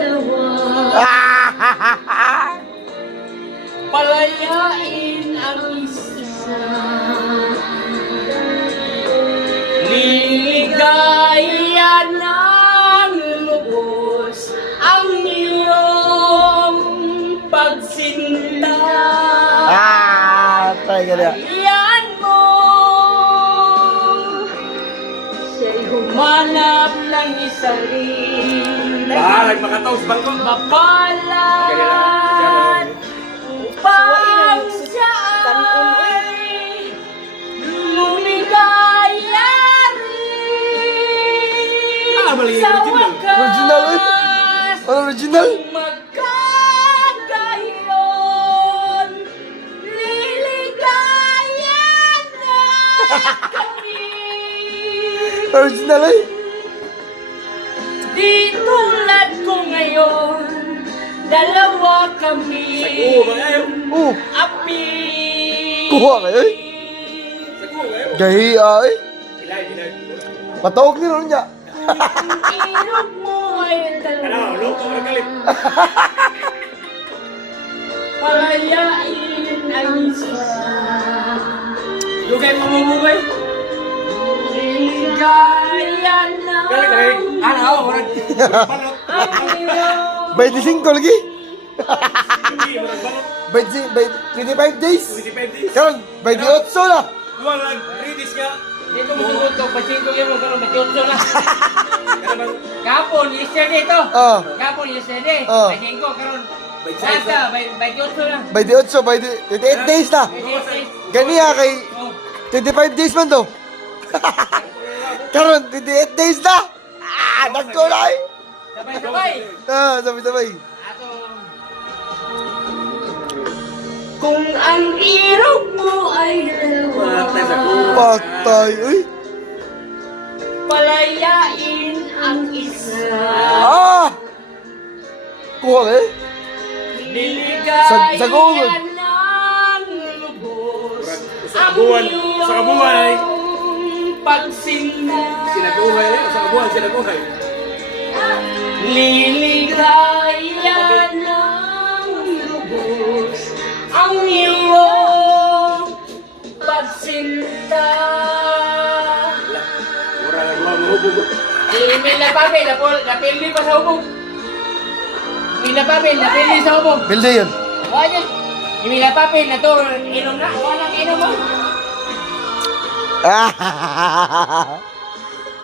dalawa. Palayain ang isa. Liligaya ng lubos ang iyong pagsinta. Tayo ka na. Iyan mo siya'y humanap ng isang Bahalag makataos bangko. mapalat upang siya ay lumigaya rin sa Original, eh? wakas. Ano original? Magkagayon, liligaya na kami. Original eh. Di tulad ko ngayon, dalawa kami. Saguho ba kayo? Api. Kuha kayo eh. Saguho kayo? Gahiya eh. Ilay. Patawag ni ron niya. Ilog mo ay Ano, dalawa. loko ka kalit. Palayain ang isa. Lugay mo mumugay. Ligaya na Galit kayo. Ano, orang balot. ang iyong 25 lagi. Hindi, orang balot. 25 days. 25 days. Karon, 28 na. Luwag lang, 3 days ka. Hindi ko masugot to. Pachinko yung mga karoon. Matiotso na. Ano bang Kapon, yesterday to. Oh. Kapon, yesterday. Oh. Pachinko, karoon. By size Basta, matiotso na. 28 days na. Ganiya kay 25 days man to. Karon, 28 days na. Nagko na eh. Sabay-sabay. Sabay-sabay. Ato. Kung ang irog mo ay Patay sa dalawa, Patay eh. palayain ang isa. Kuha eh. Niligaya Sa Google. ng lubos Sa kabuhan. Sa kabuhan ay pagsinta. sinaguhay. Sa kabuhan, sinaguhay. Liligaya ng lubos ang iyong pagsinta. Mura nga mga mahubog. May napapil, napili pa sa hubog. May napapil, napili sa hubog. Pilde yun. Wala dyan. May napapil na to, inom na. Wala nang inom mo.